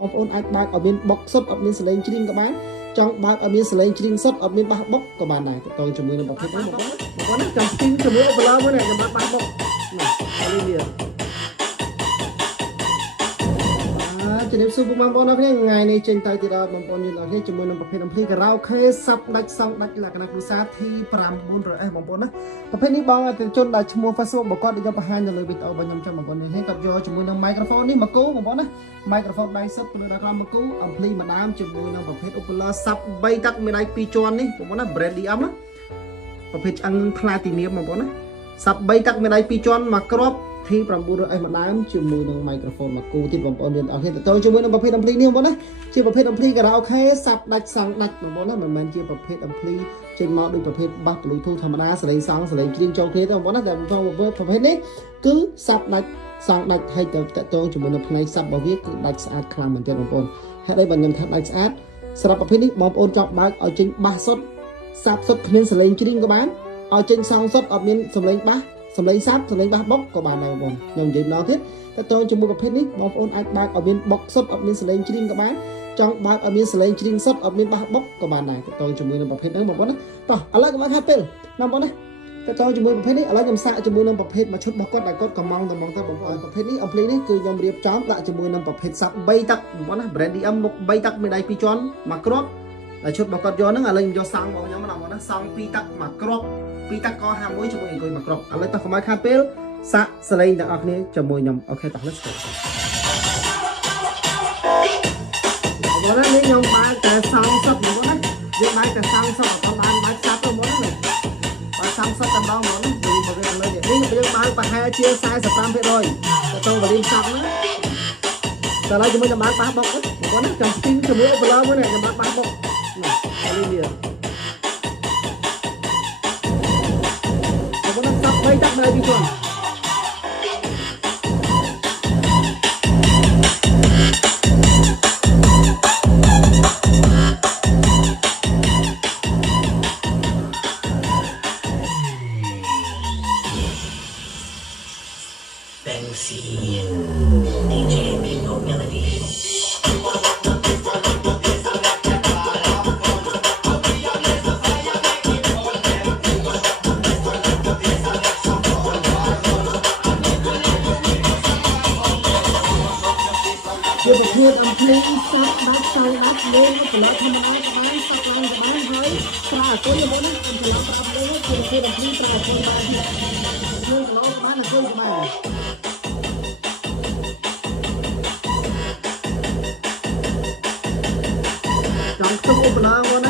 បងប្អូនអាចបើកឲ្យមានបុកសុទ្ធអត់មានសលេងជ្រៀងក៏បានចង់បើកឲ្យមានសលេងជ្រៀងសុទ្ធអត់មានបះបុកក៏បានដែរតើតើជាមួយនឹងប្រភេទនេះបងប្អូនចាំស្ទីងជាមួយអូបឡឺមួយនេះខ្ញុំបះបុកណានេះវាជំរាបសួរបងប្អូនអរគ្នាថ្ងៃនេះចេញទៅទៀតដល់បងប្អូនយើងអរគ្នាជាមួយនឹងប្រភេទអំភ្លីការ៉ាអូខេសាប់ដាច់សងដាច់លក្ខណៈគ្រួសារ T900S បងប្អូនណាប្រភេទនេះបងអតិថិជនដែលឈ្មោះ Facebook បើគាត់យកបង្ហាញនៅលើវីដេអូរបស់ខ្ញុំចាំបងប្អូននេះគាត់យកជាមួយនឹង microphone នេះមកគូបងប្អូនណា microphone ដៃសុទ្ធពលដល់ក្រោមមកគូអំភ្លីម្ដាមជាមួយនឹងប្រភេទ Opala សាប់3ទឹកមានដៃ2ជាន់នេះបងប្អូនណា Bradium ណាប្រភេទឆ្អឹងផ្លាទីនៀមបងប្អូនណាសាប់3ទឹកមានដៃ2ជាន់មកគ្រាប់T900S ម្ដងជាមួយនឹង microphone មកគូទៀតបងប្អូនមានអរគុណទៅជាមួយនឹងប្រភេទអំភ្លីនេះបងប្អូនណាជាប្រភេទអំភ្លីការ៉ាអូខេសាប់ដាច់សងដាច់បងប្អូនណាមិនមែនជាប្រភេទអំភ្លីចេញមកដូចប្រភេទបាស Bluetooth ធម្មតាសលេងសងសលេងជ្រៀងចូលគ្នាទេបងប្អូនណាតែប្រភេទនេះគឺសាប់ដាច់សងដាច់ហើយទៅតទៅជាមួយនឹងផ្នែកសាប់របស់វាគឺដាច់ស្អាតខ្លាំងមែនទែនបងប្អូនហេតុអីបើខ្ញុំថាដាច់ស្អាតសម្រាប់ប្រភេទនេះបងប្អូនចង់បើកឲ្យចេញបាសសុទ្ធសាប់សុទ្ធគ្មានសលេងជ្រៀងក៏បានឲ្យចេញសងសុទ្ធអត់មានសលេងបាសសំឡេងសាប់សំឡេងបះបុកក៏បានដែរបងប្អូនខ្ញុំនិយាយម្ដងទៀតតែតើជាមួយប្រភេទនេះបងប្អូនអាចបើកឲ្យមានបុកសុទ្ធអត់មានសលេងជ្រៀងក៏បានចង់បើកឲ្យមានសលេងជ្រៀងសុទ្ធអត់មានបះបុកក៏បានដែរតើជាមួយនឹងប្រភេទហ្នឹងបងប្អូនណាតោះឥឡូវខ្ញុំខាត់ពេលណាបងប្អូនណាតើជាមួយប្រភេទនេះឥឡូវខ្ញុំសាកជាមួយនឹងប្រភេទមួយឈុតរបស់គាត់ដែលគាត់កំងតែមកថាបងប្អូនប្រភេទនេះអំភ្លីនេះគឺខ្ញុំរៀបចំដាក់ជាមួយនឹងប្រភេទសាប់3ទឹកបងប្អូនណា Bradium មុខ3ទឹកមានដៃ2ជាន់មកគ្រាប់តែឈុតរបស់គាត់យកហ្នឹងឥឡូវខ្ញុំយកសង់របស់ខ្ញុំណាបងប្អូនណាសង់2ទឹកមកគ្រាប់2ទឹកក51ជាមួយអង្គុយមកគ្រាប់ឥឡូវតោះកុំឲ្យខាតពេលសាក់សលេងទាំងអស់គ្នាជាមួយខ្ញុំអូខេតោះ let's go បងប្អូននេះខ្ញុំបើកតែសង់សុទ្ធបងប្អូនណាយើងបើកតែសង់សុទ្ធអត់បានបើកសាប់ទេបងប្អូនណាបើសង់សុទ្ធតែម្ដងបងប្អូនណានេះយើងបើកប្រហែលជា 45% ទៅទៅវ៉ាលីមសាប់ហ្នឹងតែឡើយជាមួយនឹងបើកបះបុកបងប្អូនណាចាំស្ទីងជាមួយអូបឡឺមួយនេះខ្ញុំបើកបះបុកនេះនេះវាបងប្អូនសាប់3ទឹកនៅទីជន់ជាប្រភេទអំភ្លីសាប់ដាច់សងដាច់លេងផលិតធម្មតាក៏បានសាប់ឡើងក៏បានហើយប្រើអគុណមកនេះអំភ្លីប្រើលេងជាប្រភេទអំភ្លីប្រើអគុណបានទៀតយើងក៏លោកបានអគុណក៏បានចង់ខ្ទប់អូបឡឺមកណា